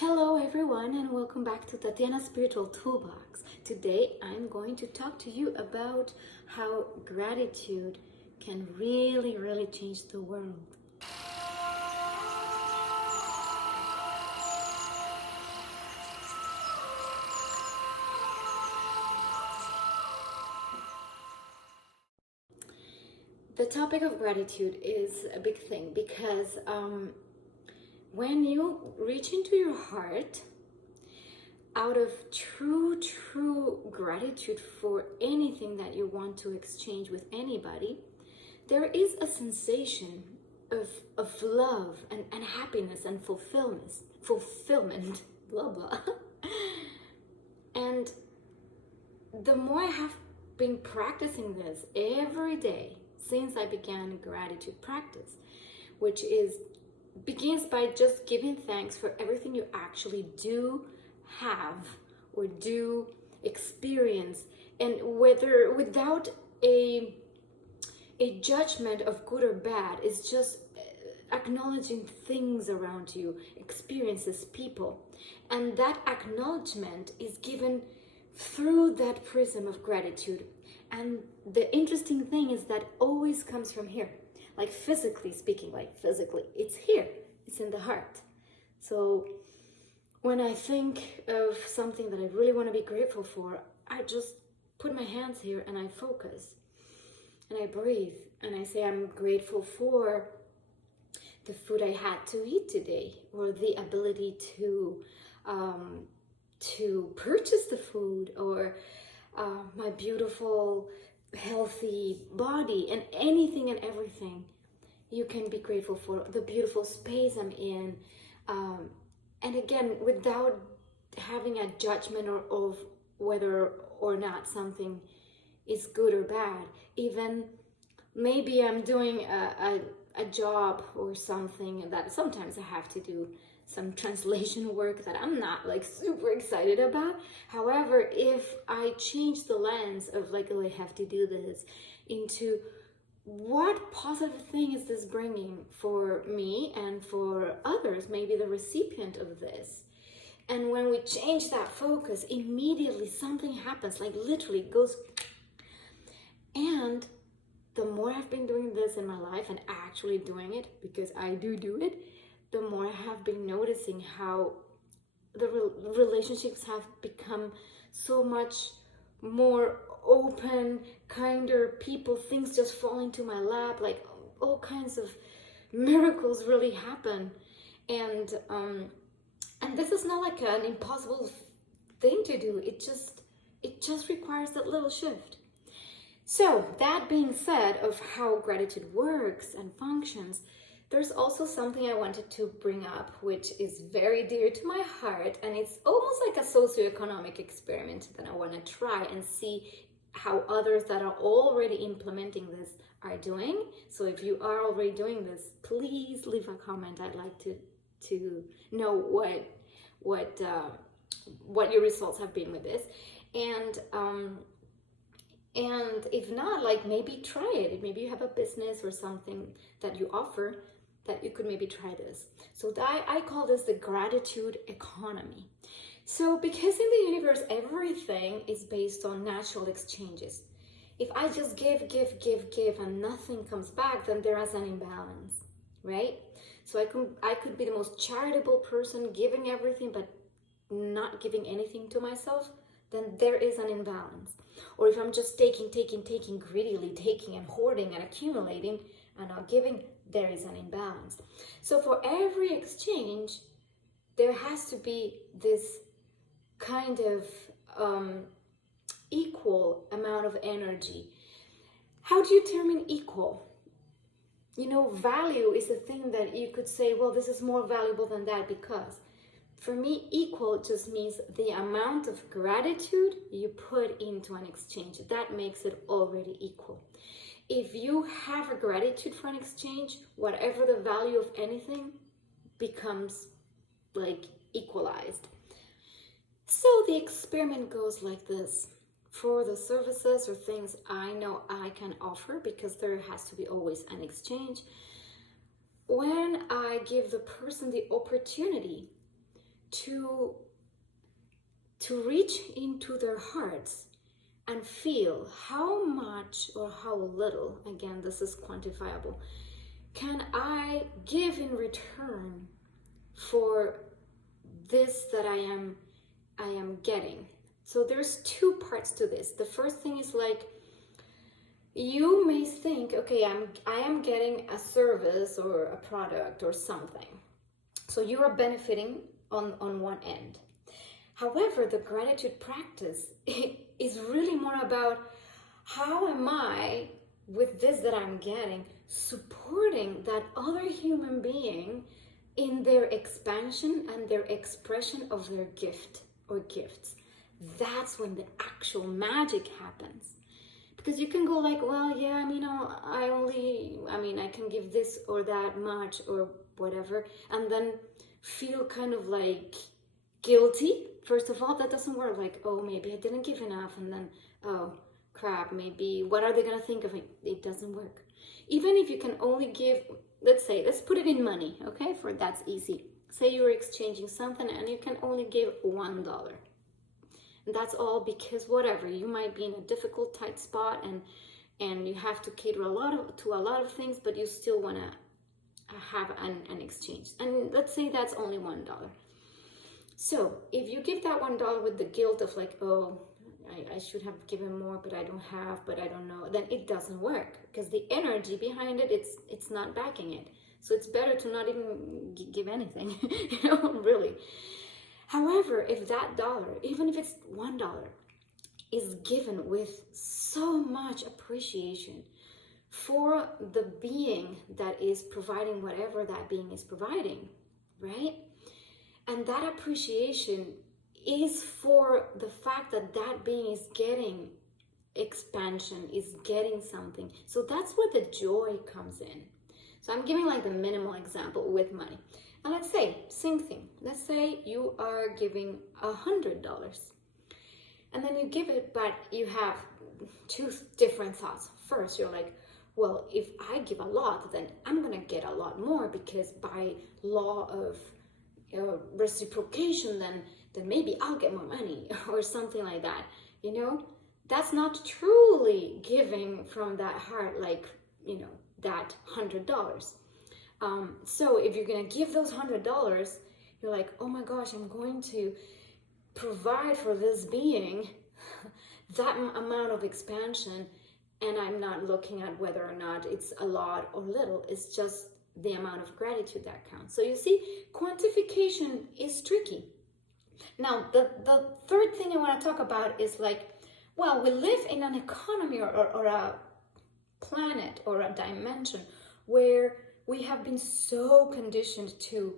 Hello everyone and welcome back to Tatiana's Spiritual Toolbox. Today I'm going to talk to you about how gratitude can really change the world. The topic of gratitude is a big thing because when you reach into your heart out of true gratitude for anything that you want to exchange with anybody, there is a sensation of love and happiness and fulfillment, blah blah. And the more I have been practicing this every day since I began gratitude practice, which begins by just giving thanks for everything you actually do have or do experience, and whether without a judgment of good or bad. It's just acknowledging things around you, experiences, people, and that acknowledgement is given through that prism of gratitude. And the interesting thing is that always comes from here, like physically speaking, it's here, it's in the heart. So when I think of something that I really want to be grateful for, I just put my hands here and I focus and I breathe and I say I'm grateful for the food I had to eat today, or the ability to purchase the food, or my beautiful healthy body, and anything and everything you can be grateful for, the beautiful space I'm in, and again, without having a judgment of whether or not something is good or bad. Even maybe I'm doing a job or something that sometimes I have to do some translation work that I'm not super excited about. However, if I change the lens of oh, I have to do this, into what positive thing is this bringing for me and for others, maybe the recipient of this. And when we change that focus, immediately something happens, literally goes. And the more I've been doing this in my life and actually doing it, because I do it, the more I have been noticing how the relationships have become so much more open, kinder people, things just fall into my lap, all kinds of miracles really happen. And this is not an impossible thing to do. It just requires that little shift. So that being said of how gratitude works and functions, there's also something I wanted to bring up, which is very dear to my heart, and it's almost like a socioeconomic experiment that I want to try and see how others that are already implementing this are doing. So if you are already doing this, please leave a comment. I'd like to know what your results have been with this, and if not, maybe try it. Maybe you have a business or something that you offer that you could maybe try this. So I call this the gratitude economy. So because in the universe, everything is based on natural exchanges. If I just give and nothing comes back, then there is an imbalance, right? So I could be the most charitable person, giving everything, but not giving anything to myself, then there is an imbalance. Or if I'm just taking, greedily taking and hoarding and accumulating and not giving, there is an imbalance. So for every exchange, there has to be this kind of equal amount of energy. How do you determine equal? Value is the thing that you could say, well, this is more valuable than that, because for me, equal just means the amount of gratitude you put into an exchange. That makes it already equal. If you have a gratitude for an exchange, whatever the value of anything becomes equalized. So the experiment goes like this. For the services or things I know I can offer, because there has to be always an exchange, when I give the person the opportunity to reach into their hearts and feel how much or how little, again, this is quantifiable, can I give in return for this that I am getting. So there's two parts to this. The first thing is like, you may think, okay, I am getting a service or a product or something. So you are benefiting on one end. However, the gratitude practice is really more about how am I, with this that I'm getting, supporting that other human being in their expansion and their expression of their gift or gifts. That's when the actual magic happens. Because you can go like, well, yeah, I can give this or that much or whatever, and then feel kind of like guilty. First of all, that doesn't work. Like, oh, maybe I didn't give enough, and then, oh, crap, maybe, what are they gonna think of me? It doesn't work. Even if you can only give, let's put it in money, okay? For that's easy. Say you're exchanging something and you can only give $1. And that's all because whatever, you might be in a difficult, tight spot and you have to cater to a lot of things, but you still want to have an exchange. And let's say that's only $1. So if you give that $1 with the guilt of like, oh, I should have given more, but I don't know, then it doesn't work because the energy behind it, it's not backing it. So it's better to not even give anything, really. However, if that dollar, even if it's $1, is given with so much appreciation for the being that is providing whatever that being is providing, right? And that appreciation is for the fact that that being is getting expansion, is getting something. So that's where the joy comes in. So I'm giving like the minimal example with money. And let's say, same thing. Let's say you are giving $100. And then you give it, but you have two different thoughts. First, you're like, well, if I give a lot, then I'm going to get a lot more because by law of reciprocation, then maybe I'll get more money or something like that. That's not truly giving from that heart, like, that $100. So if you're going to give those $100, you're like, oh my gosh, I'm going to provide for this being that amount of expansion, and I'm not looking at whether or not it's a lot or little. It's just the amount of gratitude that counts. So you see, quantification is tricky. Now, the third thing I want to talk about is like, well, we live in an economy or a planet or a dimension where we have been so conditioned to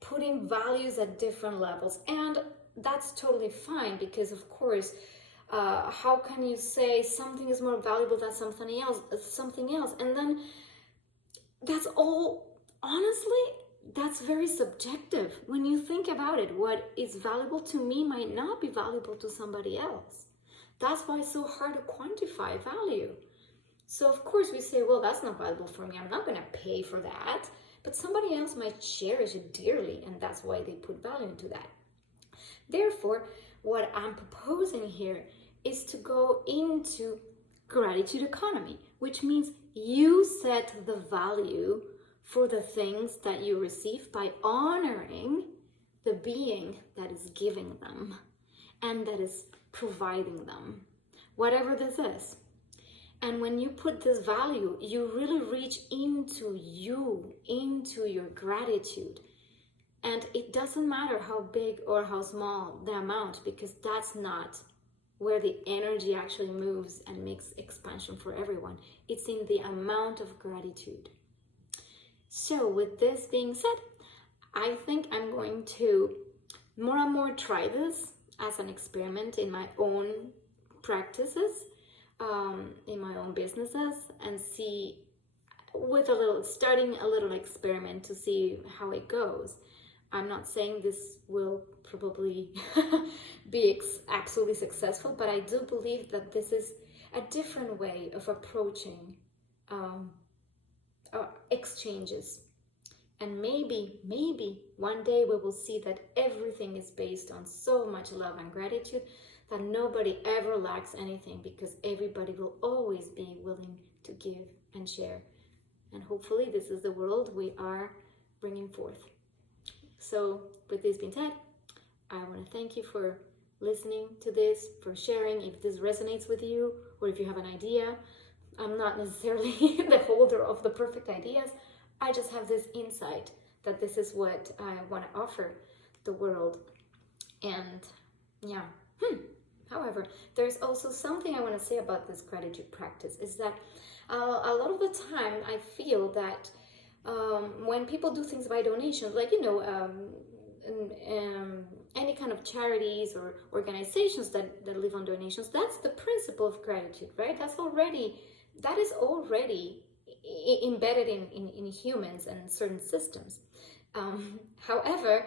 putting values at different levels. And that's totally fine because, of course, how can you say something is more valuable than something else? And then that's all, honestly, that's very subjective. When you think about it, what is valuable to me might not be valuable to somebody else. That's why it's so hard to quantify value. So of course we say, well, that's not valuable for me. I'm not going to pay for that. But somebody else might cherish it dearly, and that's why they put value into that. Therefore, what I'm proposing here is to go into gratitude economy, which means you set the value for the things that you receive by honoring the being that is giving them and that is providing them, whatever this is. And when you put this value, you really reach into you, into your gratitude. And it doesn't matter how big or how small the amount, because that's not where the energy actually moves and makes expansion for everyone. It's in the amount of gratitude. So with this being said, I think I'm going to more and more try this as an experiment in my own practices, in my own businesses, and see starting a little experiment to see how it goes. I'm not saying this will probably be absolutely successful, but I do believe that this is a different way of approaching exchanges And maybe one day we will see that everything is based on so much love and gratitude that nobody ever lacks anything, because everybody will always be willing to give and share. And hopefully this is the world we are bringing forth. So with this being said, I want to thank you for listening to this, for sharing. If this resonates with you, or if you have an idea, I'm not necessarily the holder of the perfect ideas. I just have this insight that this is what I want to offer the world. And yeah. However, there's also something I want to say about this gratitude practice, is that a lot of the time I feel that when people do things by donations, like, any kind of charities or organizations that live on donations, that's the principle of gratitude, right? That is already embedded in humans and certain systems. However,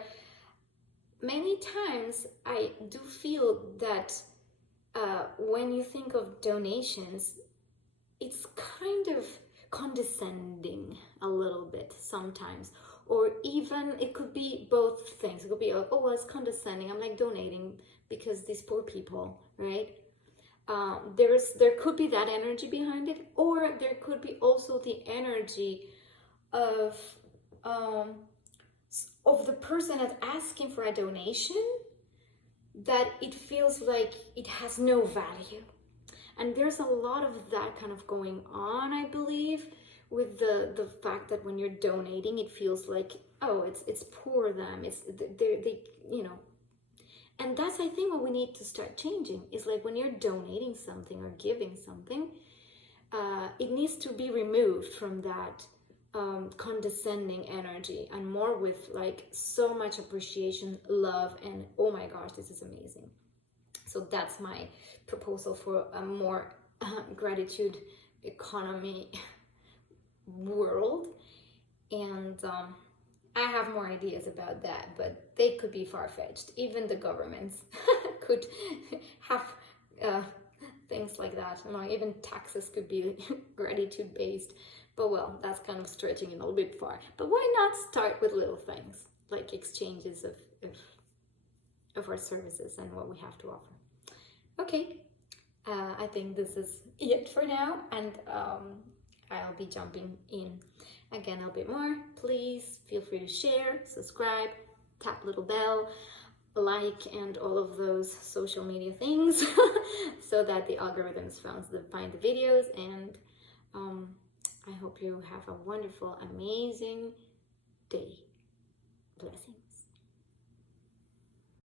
many times I do feel that when you think of donations, it's kind of condescending a little bit sometimes, or even it could be both things. It could be, oh, well, it's condescending. I'm like donating because these poor people, right? There could be that energy behind it, or there could be also the energy of the person that's asking for a donation, that it feels like it has no value. And there's a lot of that kind of going on, I believe, with the fact that when you're donating, it feels like, oh, it's poor them, they and that's, I think, what we need to start changing. Is like, when you're donating something or giving something, it needs to be removed from that condescending energy, and more with like so much appreciation, love, and oh my gosh, this is amazing. So that's my proposal for a more gratitude economy world. And I have more ideas about that, but they could be far-fetched. Even the governments could have things like that. Even taxes could be gratitude-based. But well, that's kind of stretching it a little bit far. But why not start with little things, like exchanges of our services and what we have to offer. Okay, I think this is it for now, and I'll be jumping in again a little bit more. Please feel free to share, subscribe, tap little bell, like, and all of those social media things so that the algorithms find the videos. And I hope you have a wonderful, amazing day. Blessings.